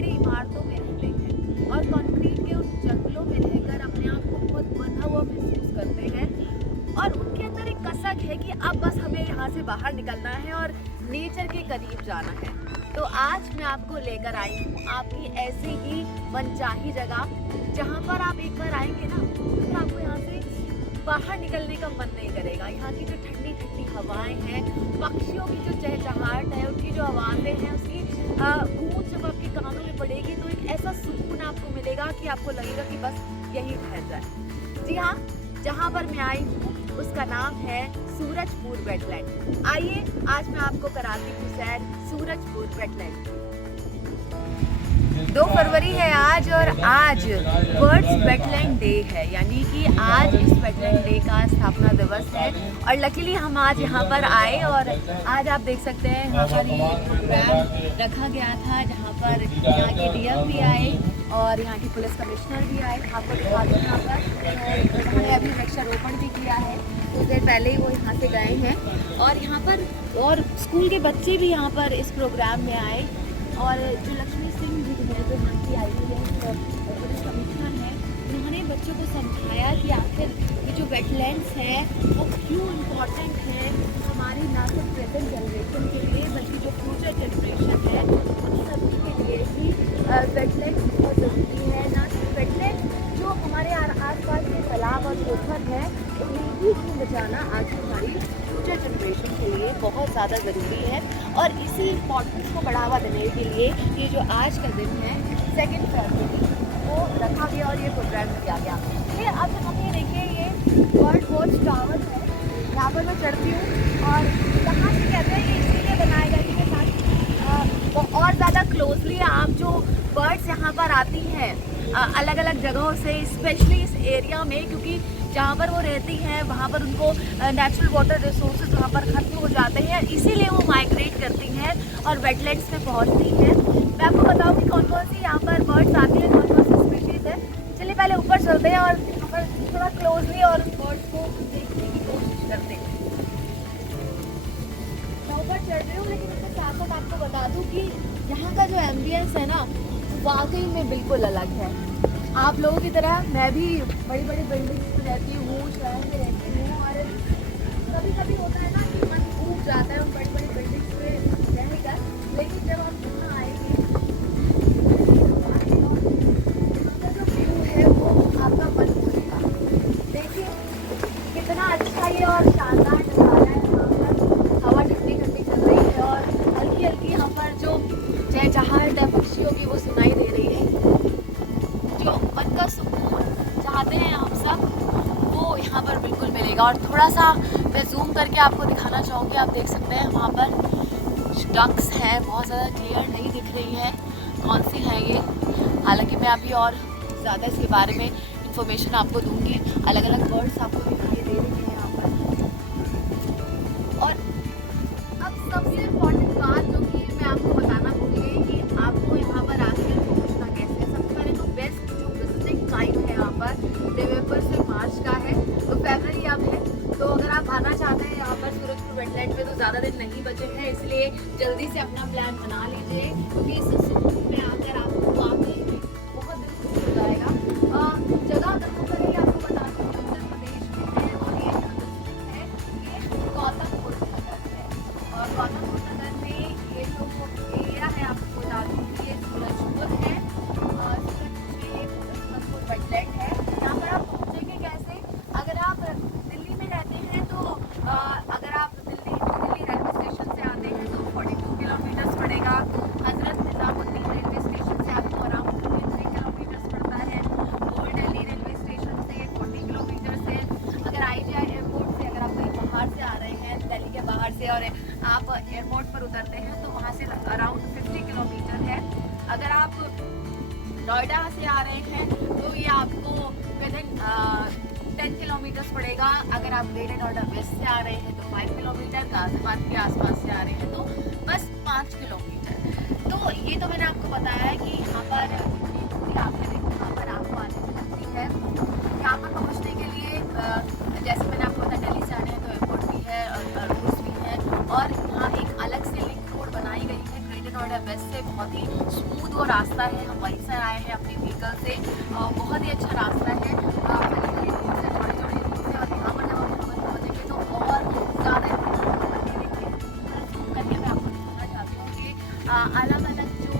बड़ी इमारतों में रहते हैं और कंक्रीट के उन जंगलों में रहकर अपने आप को बहुत बंधा हुआ महसूस करते हैं और उनके अंदर एक कसक है कि अब बस हमें यहाँ से बाहर निकलना है और नेचर के करीब जाना है। तो आज मैं आपको लेकर आई हूँ आपकी ऐसी ही मनचाही जगह जहाँ पर आप एक बार आएंगे ना तो आपको यहाँ से बाहर निकलने का मन नहीं करेगा। यहाँ की जो ठंडी ठंडी हवाएं हैं, पक्षियों की जो चहचहाहट है, उनकी जो आवाज़ें हैं, उसकी गूंज जब आपके कानों में पड़ेगी तो एक ऐसा सुकून आपको मिलेगा कि आपको लगेगा कि बस यही ठहर जाए। जी हाँ, जहाँ पर मैं आई हूँ उसका नाम है सूरजपुर वेटलैंड। आइए आज मैं आपको कराती हूँ सैर सूरजपुर वेटलैंड। 2 फरवरी है आज और आज वर्ल्ड वेटलैंड डे है, यानी कि आज इस वेटलैंड डे का स्थापना दिवस है। और लकीली हम आज यहाँ पर आए और आज आप देख सकते हैं यहाँ पर ये प्रोग्राम रखा गया था जहाँ पर यहाँ के डीएम भी आए और यहाँ की पुलिस कमिश्नर भी आए। आपको दिखा दें यहाँ पर उन्होंने अभी वृक्षारोपण भी किया है, कुछ देर पहले ही वो यहाँ से गए हैं। और यहाँ पर और स्कूल के बच्चे भी यहाँ पर इस प्रोग्राम में आए और जो लक्ष्मी सिंह जी है जो यहाँ की आई है पुलिस कमिश्नर है, उन्होंने बच्चों को समझाया कि आखिर ये जो वेटलैंड्स है वो क्यों इम्पोर्टेंट है हमारी ना सिर्फ प्रेजेंट जनरेशन के लिए बल्कि जो फ्यूचर जनरेशन है उन सभी के लिए भी वेटलैंड्स बहुत ज़रूरी है। ना सिर्फ वेटलैंड जो हमारे आसपास के तालाब और पोखर है उन्हें भी बचाना आज हमारी फ्यूचर जनरेशन के लिए बहुत ज़्यादा ज़रूरी है। और इसी इम्पोर्टेंस को बढ़ावा देने के लिए ये जो आज का दिन है 2 फरवरी वो रखा गया और ये प्रोग्राम किया गया। ये अब हम ये देखिए ये बर्ड वॉच टावर है, यहाँ पर मैं चढ़ती हूँ और यहाँ से कहते हैं ये इसीलिए बनाया गया कि और ज़्यादा क्लोजली आप जो बर्ड्स यहाँ पर आती हैं अलग अलग जगहों से, स्पेशली इस एरिया में, क्योंकि जहाँ पर वो रहती हैं वहाँ पर उनको नेचुरल वाटर रिसोर्सेज वहाँ पर ख़त्म हो जाते हैं, इसीलिए वो माइग्रेट करती हैं और वेटलैंड्स में पहुँचती हैं। मैं आपको बताऊँ कि कौन कौन सी यहाँ पर बर्ड्स आती हैं, कौन कौन सी स्पीशीज़ है। चलिए पहले ऊपर चलते हैं और यहाँ पर थोड़ा क्लोजली और बर्ड्स को देखने की कोशिश करते हैं। मैं ऊपर चढ़ रही हूँ लेकिन उसके साथ साथ आपको बता दूँ कि यहाँ का जो एम्बियंस है ना वाकई में बिल्कुल अलग है। आप लोगों की तरह मैं भी बड़ी बड़ी बिल्डिंग्स में रहती हूँ, शहर में रहती हूँ और कभी कभी होता है ना कि मन ऊब जाता है उन बड़ी बड़ी बिल्डिंग्स में रहकर, लेकिन जब आप यहाँ आएंगे का जो व्यू है वो आपका मन खुलेगा। देखिए कितना अच्छा ये और शानदार नज़ारा है। यहाँ पर हवा ठंडी ठंडी चल रही है और हल्की हल्की यहाँ पर जो चहचहाहट है पक्षियों की वो सुनाई दे रही है। जो मन का सुकून चाहते हैं हम सब वो यहाँ पर बिल्कुल मिलेगा। और थोड़ा सा मैं जूम करके आपको दिखाना चाहूँगी, आप देख सकते हैं वहाँ पर डक्स हैं, बहुत ज़्यादा क्लियर नहीं दिख रही है कौन सी है ये, हालांकि मैं अभी और ज़्यादा इसके बारे में इंफॉर्मेशन आपको दूँगी। अलग अलग बर्ड्स आपको दिखाई दे रही हैं यहाँ पर। और अब सबसे इम्पोर्टेंट बात जो कि मैं आपको बताना भूल गई कि आपको यहाँ पर आकर पहुँचना कैसे है। सबसे पहले तो बेस्ट जो विजिटिंग टाइम है यहाँ पर नवंबर से मार्च का है, तो फरवरी अब है। तो अगर आप आना चाहते हैं यहाँ पर सूरजपुर वेटलैंड में तो ज़्यादा दिन नहीं बचे हैं, इसलिए जल्दी से अपना प्लान बना लीजिए क्योंकि इस सुकून में आकर आपको वाकई में बहुत दिल खुश हो जाएगा। जगह कहाँ पर है आपको बता दूँ, उत्तर प्रदेश में है और ये है ये गौतम बुद्ध नगर है। और गौतम बुद्ध नगर में ये जो एरिया है आपको बता दूँ कि ये सूरजपुर है, सूरजपुर वेटलैंड है। यहाँ पर आप पहुँचेंगे कैसे? अगर आप दिल्ली में रहते हैं तो अगर आप दिल्ली रेलवे स्टेशन से आते हैं तो 42 किलोमीटर्स पड़ेगा। हजरत निजामुद्दीन रेलवे स्टेशन से आपको अराउंड 23 किलोमीटर्स पड़ता है। ओल्ड दिल्ली रेलवे स्टेशन से 40 किलोमीटर्स है। अगर IGI एयरपोर्ट से अगर आप कहीं बाहर से आ रहे हैं दिल्ली के बाहर से और आप एयरपोर्ट पर उतरते हैं तो वहाँ से अराउंड 50 किलोमीटर है। अगर आप नोएडा से आ रहे हैं तो ये आपको विदिन 10 किलोमीटर्स पड़ेगा। अगर आप ग्रेटर नोएडा वेस्ट से आ रहे हैं तो 5 किलोमीटर, गाजियाबाद के आसपास से आ रहे हैं तो बस 5 किलोमीटर। तो ये तो मैंने आपको बताया है कि यहाँ पर यहाँ पर आपको आने में लगती है। यहाँ पर पहुँचने के लिए जैसे मैंने आपको बताया दिल्ली से आने हैं तो एयरपोर्ट भी है और रूट्स भी है और यहाँ एक अलग से लिंक रोड बनाई गई है ग्रेटर रोड है वेस्ट से, बहुत ही स्मूथ वो रास्ता है। हम वहीं से आए हैं अपनी व्हीकल से, बहुत ही अच्छा रास्ता है, थोड़ी थोड़ी दूर से। और यहाँ पर जब हम पहुँचेंगे तो और ज़्यादा करके मैं आपको दिखाना चाहती हूँ कि अलग अलग जो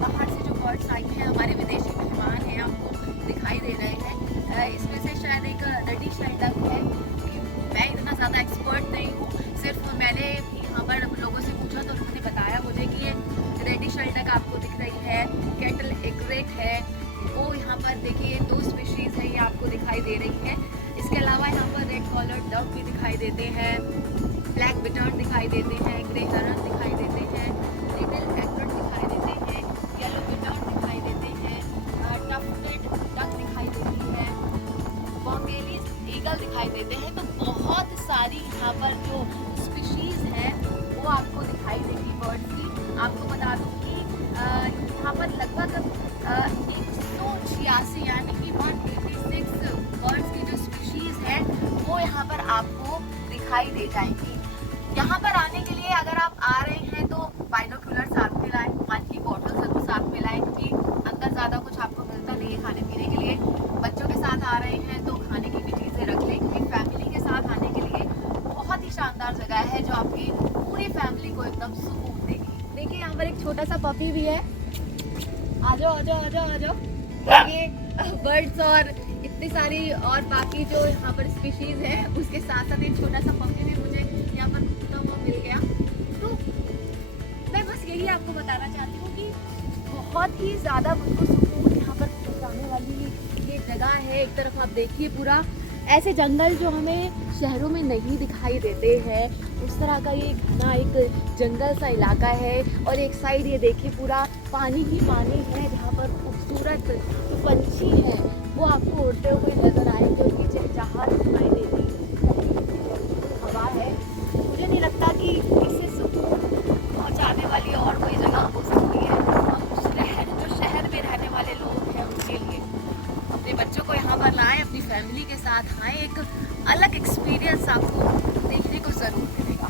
बाहर से जो बर्ड्स आई हैं, हमारे विदेशी मेहमान हैं, आपको दिखाई दे रहे हैं। इसमें से शायद एक रेडी शेल्डक है। मैं इतना ज़्यादा एक्सपर्ट नहीं हूँ, सिर्फ मैंने यहाँ पर लोगों से पूछा तो उन्होंने बताया मुझे कि ये रेडी शेल्डक आपको दिख रही है, कैटल एग्रेट है वो यहाँ पर देखिए 2 स्पीशीज़ है, ये आपको दिखाई दे रही है। इसके अलावा यहाँ पर रेड कॉलर डक भी दिखाई देते हैं, ब्लैक बिटर्न दिखाई देते हैं, ग्रे हेरन दिखाई देते हैं, लिटिल एग्रेट दिखाई देते हैं, येलो बिटर्न दिखाई देते हैं, टफ्टेड डक दिखाई देती है, बॉम्बेलीज ईगल दिखाई देते हैं। तो बहुत सारी यहाँ पर जो स्पीशीज़ हैं वो आपको दिखाई देगी बर्ड्स की। आपको बता दूँ कि यहाँ पर लगभग 186 यानी कि 186 बर्ड्स की जो स्पीशीज़ है वो यहाँ पर आपको दिखाई दे जाएंगी। यहाँ पर आने के लिए अगर आप आ रहे हैं तो बाइनोक्यूलर साथ में लाएं, पानी की बॉटल जरूर साथ में लाएं, क्योंकि अंदर ज़्यादा कुछ आपको मिलता नहीं है खाने पीने के लिए। बच्चों के साथ आ रहे हैं तो खाने की भी चीज़ें रख लें, क्योंकि फैमिली के साथ आने के लिए बहुत ही शानदार जगह है जो आपकी पूरी फैमिली को एकदम सुकून देगी। देखिए यहाँ पर एक छोटा सा पपी भी है, आ जाओ आ जाओ आ जाओ आ जाओ। ये बर्ड्स और इतनी सारी और बाकी जो यहाँ पर स्पीशीज़ है उसके साथ साथ एक छोटा सा पपी भी मुझे यहाँ पर घूमता हुआ मिल गया। तो मैं बस यही आपको बताना चाहती हूँ कि बहुत ही ज़्यादा मुझको सुकून यहाँ पर पहुँचाने वाली ये जगह है। एक तरफ आप देखिए पूरा ऐसे जंगल जो हमें शहरों में नहीं दिखाई देते हैं, उस तरह का ये घना एक जंगल सा इलाका है। और एक साइड ये देखिए पूरा पानी ही पानी है, जहाँ पर खूबसूरत जो पंछी हैं वो आपको उड़ते हुए नजर आएंगे, उनकी चहचहाहट सुनाई देगी, हवा है। मुझे नहीं लगता कि इससे सुकून पहुँचाने वाली और कोई जगह हो सकती है। जो शहर में रहने वाले लोग हैं उनके लिए अपने बच्चों को यहाँ पर लाएं, अपनी फैमिली के साथ आएँ, एक अलग एक्सपीरियंस आपको देखने को ज़रूर मिलेगा।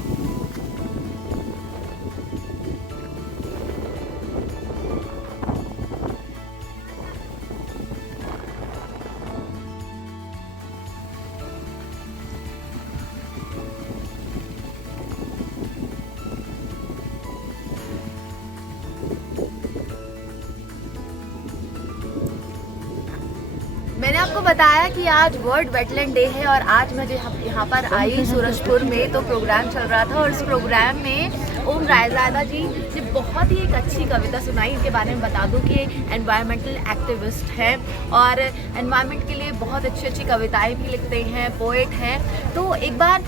मैंने आपको बताया कि आज वर्ल्ड वेटलैंड डे है और आज मैं यहाँ पर आई सूरजपुर में, तो प्रोग्राम चल रहा था और उस प्रोग्राम में ओम रायजादा जी ने बहुत ही एक अच्छी कविता सुनाई। इनके बारे में बता दूं कि एनवायरमेंटल एक्टिविस्ट हैं और एनवायरमेंट के लिए बहुत अच्छी अच्छी कविताएं भी लिखते हैं, पोएट हैं। तो एक बार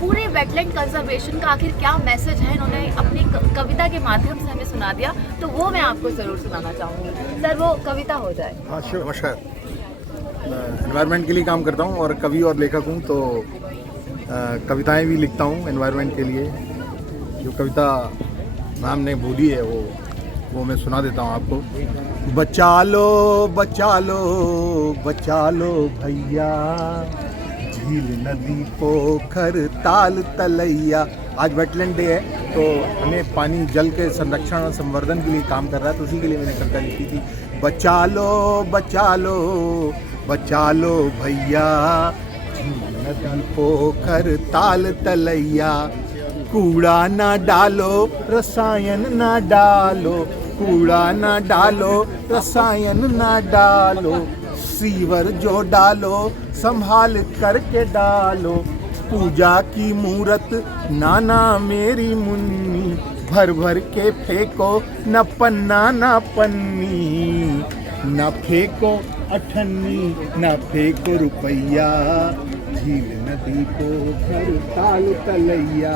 पूरे वेटलैंड कंजर्वेशन का आखिर क्या मैसेज है इन्होंने अपनी कविता के माध्यम से हमें सुना दिया, तो वो मैं आपको ज़रूर सुनाना चाहूँगी। सर वो कविता हो जाए। हाँ श्योर। नमस्कार। एनवायरनमेंट के लिए काम करता हूँ और कवि और लेखक हूँ, तो कविताएं भी लिखता हूँ एनवायरनमेंट के लिए। जो कविता मैम ने बोली है वो मैं सुना देता हूँ आपको। बचा लो बचा लो बचा लो भैया, झील नदी पोखर ताल तलैया। आज वेटलैंड डे है तो हमें पानी जल के संरक्षण और संवर्धन के लिए काम कर रहा है, तो उसी के लिए मैंने कविता लिखी थी। बचा लो बचा लो बचा लो भैया, झील नदी पोखर ताल तलैया। कूड़ा ना डालो रसायन ना डालो, कूड़ा ना डालो रसायन ना डालो। सीवर जो डालो संभाल करके डालो। पूजा की मूरत नाना मेरी मुन्नी, भर भर के फेंको न पन्ना न पन्नी। न फेंको अठन्नी न फेंको रुपैया, झील नदी पोखर ताल तलैया।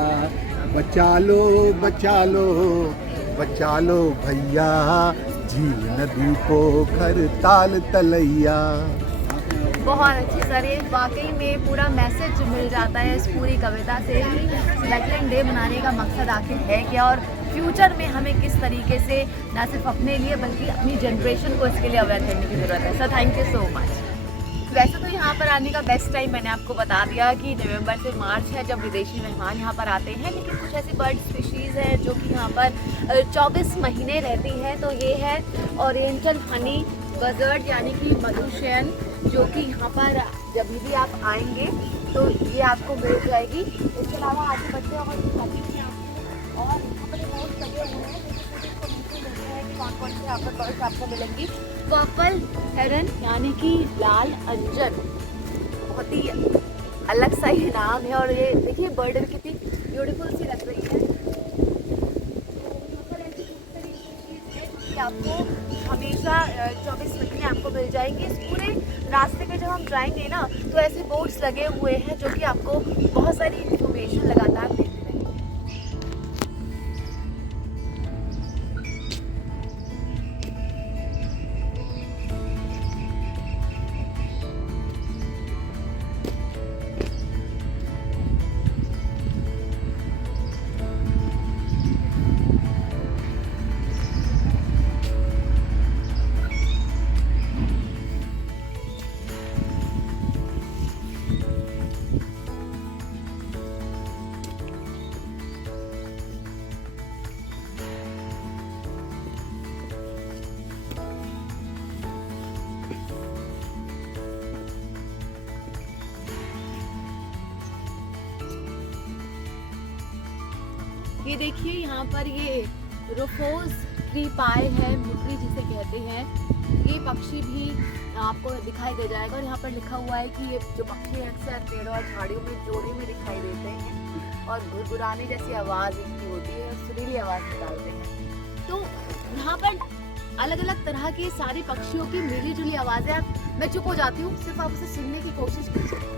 बचा लो बचा लो बचा लो भैया, झील नदी पोखर ताल तलैया। बहुत अच्छी सर, ये वाकई में पूरा मैसेज मिल जाता है इस पूरी कविता से कि वेटलैंड डे मनाने का मकसद आखिर है क्या और फ्यूचर में हमें किस तरीके से न सिर्फ अपने लिए बल्कि अपनी जनरेशन को इसके लिए अवेयर करने की ज़रूरत है। Sir thank you so much. वैसे तो यहाँ पर आने का बेस्ट टाइम मैंने आपको बता दिया कि नवंबर से मार्च है, जब विदेशी मेहमान यहाँ पर आते हैं। लेकिन कुछ ऐसी बर्ड स्पीशीज़ हैं जो कि यहाँ पर 24 महीने रहती हैं। तो ये है ओरिएंटल हनी बजर्ड यानी कि मधुशयन, जो कि यहाँ पर जब भी आप आएंगे तो ये आपको मिल जाएगी। इसके अलावा आगे बच्चे और दिखाती हूँ आपको, और यहाँ पर बहुत लगे हुए हैं कि कौन कौन से यहाँ पर बर्ड्स आपको मिलेंगी। पर्पल हेरन यानी कि लाल अंजन, बहुत ही अलग सा ही नाम है। और ये देखिए बर्ड कितनी ब्यूटीफुल सी लग रही है। आपको हमेशा 24 महीने आपको मिल जाएंगे। इस पूरे रास्ते पे जब हम जाएंगे ना तो ऐसे बोर्ड्स लगे हुए हैं जो कि आपको बहुत सारी इंफॉर्मेशन लगातार देते रहेंगे। ये देखिए यहाँ पर ये रोफोस ट्री पाए है, मुटरी जिसे कहते हैं। ये पक्षी भी आपको दिखाई दे जाएगा। और यहाँ पर लिखा हुआ है कि ये जो पक्षी अक्सर पेड़ों और झाड़ियों में जोड़े में दिखाई देते हैं और गुरगुराने जैसी आवाज़ इनकी होती है, सुरीली आवाज़ निकालते हैं। तो यहाँ पर अलग अलग तरह के सारे पक्षियों की मिली जुली आवाज़ें, मैं चुप हो जाती हूँ, सिर्फ आप उसे सुनने की कोशिश कीजिए।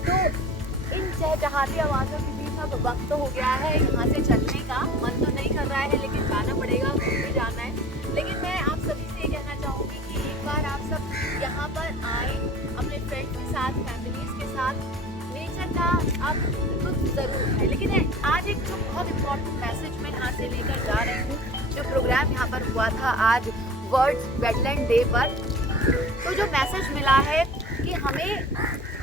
तो इन चहचहाती आवाज़ों के बीच अब वक्त हो गया है यहाँ से चलने का। मन तो नहीं कर रहा है लेकिन जाना पड़ेगा, घूम भी जाना है। लेकिन मैं आप सभी से ये कहना चाहूँगी कि एक बार आप सब यहाँ पर आए अपने फ्रेंड्स के साथ, फैमिलीज के साथ। नेचर का आप लुत्फ ज़रूर है। लेकिन आज एक जो बहुत इम्पोर्टेंट मैसेज मैं यहाँ से लेकर जा रही हूँ, जो प्रोग्राम यहाँ पर हुआ था आज वर्ल्ड वेटलैंड डे पर, तो जो मैसेज मिला है कि हमें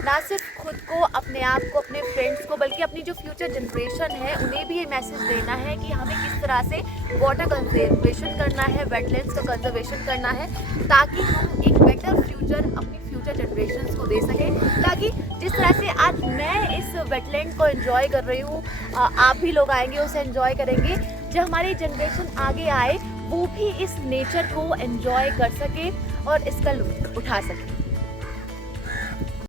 ना सिर्फ खुद को, अपने आप को, अपने फ्रेंड्स को, बल्कि अपनी जो फ्यूचर जनरेशन है उन्हें भी ये मैसेज देना है कि हमें किस तरह से वाटर कंजर्वेशन करना है, वेटलैंड्स का कंजर्वेशन करना है, ताकि हम एक बेटर फ्यूचर अपनी फ्यूचर जनरेशन्स को दे सकें। ताकि जिस तरह से आज मैं इस वेटलैंड को एंजॉय कर रही हूँ, आप भी लोग आएंगे उसे एंजॉय करेंगे। जो हमारी जनरेशन आगे आए वो भी इस नेचर को एंजॉय कर सके और इसका लुत्फ उठा सके।